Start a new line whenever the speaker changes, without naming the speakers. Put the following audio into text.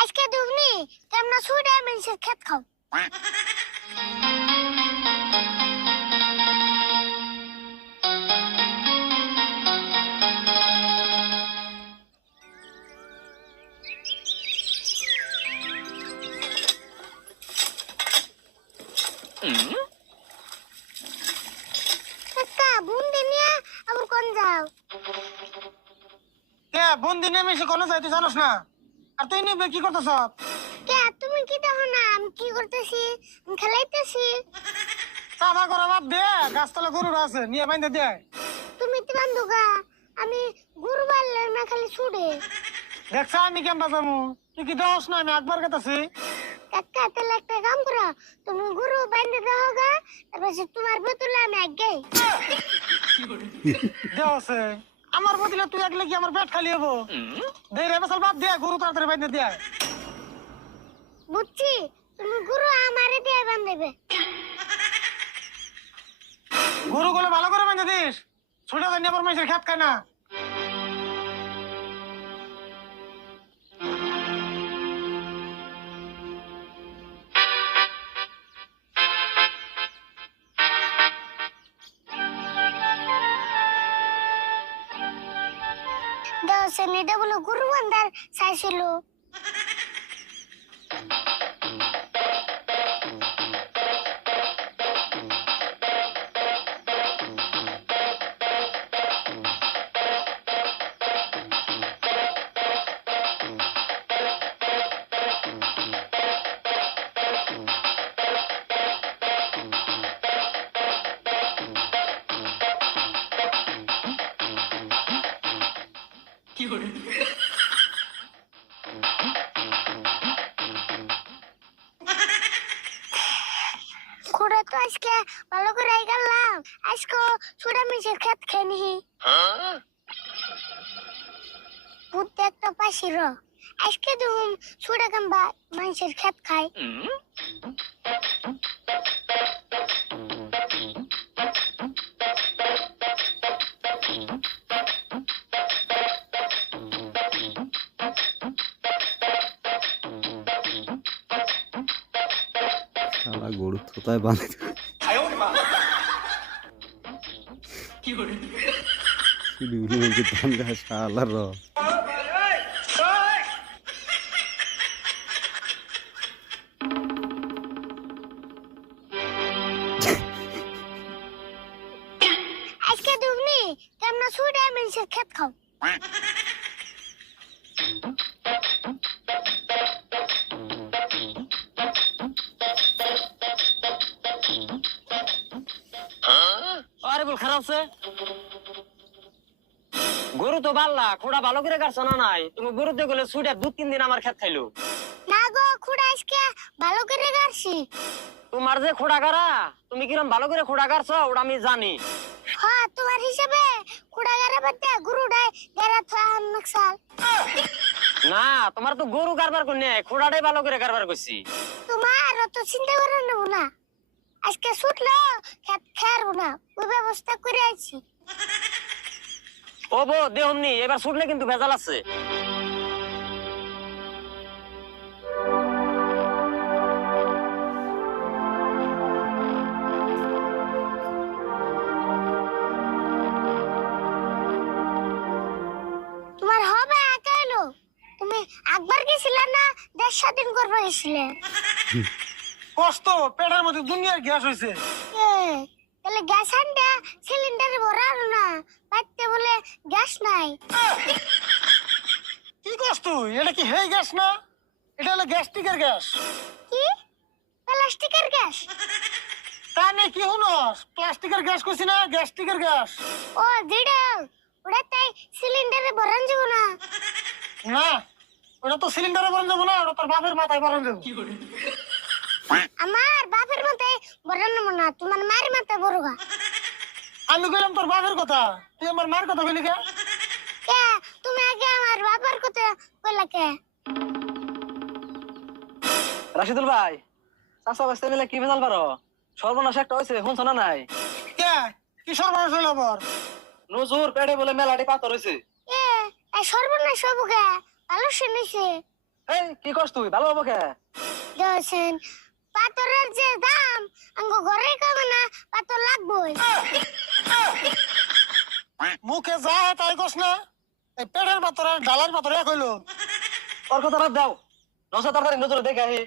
আজকে দুবনি কেমন ছুটে মানুষের খেত খাও। বুন্দি
নেমে এসে কোনো যাই তুই জানোস না? আর তুই নিবে কি করতেছ?
কে তুমি কি দেখো না? আমি কি করতেছি? আমি খেলাইতেছি।
চাপা করা বাদ দে গাছতলা গরুর আছে নিয়ে বাইন্দে দে।
তুমি তো বান্ধুগা আমি গরু বাড়লে না খালি ছুটে।
দেখছ আমি কেমন বাজামু তুই কি দোস না আমি একবার গেতাছি
কাকা তাহলে একটা কাম করো তুমি গরু বান্ধে দাও গা তারপর তোমার বোতলে আমি আগে
দেওছে আমার বদলে তুই একলে কি আমার পেট খালি হব। দে রে বসাল বাদ দে গুরু তাড়াতাড়ি বাইন্ধে দে।
বুঝছি তুমি গরু আমারে দিয়ে বান্ধবে
গরু গুলো ভালো করে বাঁধে দিস। ছোট জানি আবার মানুষের খেত খায় না।
দাও সে নেটা বলে গরু বান্ধার চাইছিল খুঁড়ে তো আজকে ভালো করে গেলাম আজকে ছোটা মিশের খেত খেয়ে নিহি বুদ্ধি একটা পাশি র আজকে দেখুন ছোটা কাম্বা মানুষের খেত খায়
শালা গরু থোতায় বাঁধে
আজকে দুবনি কেমন ছোটা মানুষের খেত খাও।
খারাপ আছে গরু তো বাল্লা খোড়া ভালো করে কাটছো না নাই? তুমি গরুতে গেলে সুইটা দু তিন দিন আমার খেত খাইলো।
না গো খুঁড়ে আজকে ভালো করে
তোমার যে খোড়া গাড়া তুমি কিরম ভালো করে খোড়া ওটা আমি জানি।
হ্যাঁ তোমার হিসাবে খুঁড়া গাড়া বাদ দিয়ে গরুটাই গাড়া থা নকশাল।
না তোমার তো গরু কারবার করনে খোড়াটাই ভালো করে কারবার করছি।
তোমার অত চিন্তা করে নেব না আজকে ছুটলো খেত খেয়ারবো না ওই ব্যবস্থা করে আছি
ও বো দেহমনি এবার ছুটলে কিন্তু ভেজাল আছে।
তোমার হবে একা এলো? তুমি একবার গেছিলে না দেড় স্বাধীন করবে গেছিলে?
কষ্ট পেটের মধ্যে দুনিয়ার গ্যাস হয়েছে
এ, তাহলে গ্যাস আনটা সিলিন্ডারে ভরানো না বাড়তে বলে গ্যাস নাই।
কি কষ্ট তুই? এটা কি হেই গ্যাস না? এটা হলো গ্যাস্ট্রিকের গ্যাস।
কি? প্লাস্টিকের গ্যাস?
তা নিয়ে কি হলো প্লাস্টিকের গ্যাস করছি না গ্যাস্ট্রিকের গ্যাস।
ও দিড়া ওটা তাই সিলিন্ডারে ভরান যাব না।
না ওটা তো সিলিন্ডারে বরণ যাব না ওটা তোর বাপের মাথায় বরণ যাব।
আমার বাপের ভরান নেব না তোমার মায়ের মাথায় বড়গা
আমি কইলাম তোর বাপের কথা তুই আমার মার কথা কইলি কে?
কে? তুমি আগে আমার বাবার কথা কইলা কে?
রাশিদুল ভাই চাষা বাস্তে মিলে কি ভেজাল পারো? সর্বনাশ একটা হয়েছে শুনছো না নাই?
কে? কি সর্বনাশ হইল আবার
নজুর পেটে বলে মেলাটি পাথর হয়েছে
এ এই সর্বনাশ হবুকে ভালো শুনেছে।
এই কি করছ তুই? ভালো হব কে?
দেখছেন পাথরের যে দাম আঙ্গ ঘরে কবে না পাথর লাগবই।
মুখে যা হয় তাই কস না। এই পেটের পাথর আর ডালার পাথর এক হইল।
ওর কথা বাদ দাও। নশো তাড়াতাড়ি নজরে দেখে আহি।